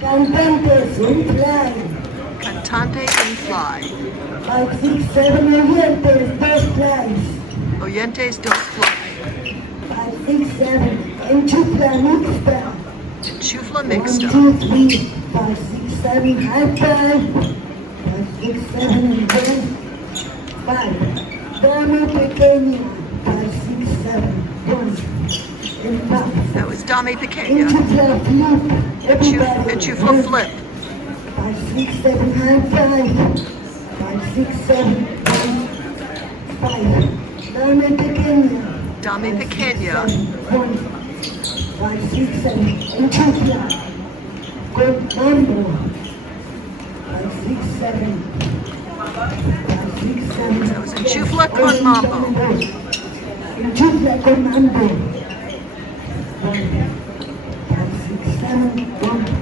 Cantantes in fly. Cantantes and fly. 5, 6, 7, oyentes, dos flies. Oyentes dos fly. 5, 6, 7, enchufla, mixta. Chufla 1, mixta. 2, 3, 5, 6, 7, high five. 5, 6, 7, and 1. 5. Dame pequeña. 5, 6, 7, 1. And 5. That was Dame Pequeña. Enchufla, flip. Everybody. Chufla flip. 5, 6, 7, high five. 5, 6, 7, 1. 5. Dame pequeña. Dame Pequeña. 1, 5, 6, 7, enchufla. Con mambo. 5, 6, 7. 5, 6, 7. That was Enchufla con mambo. Enchufla con mambo. 1, 5, 6, 7, 1.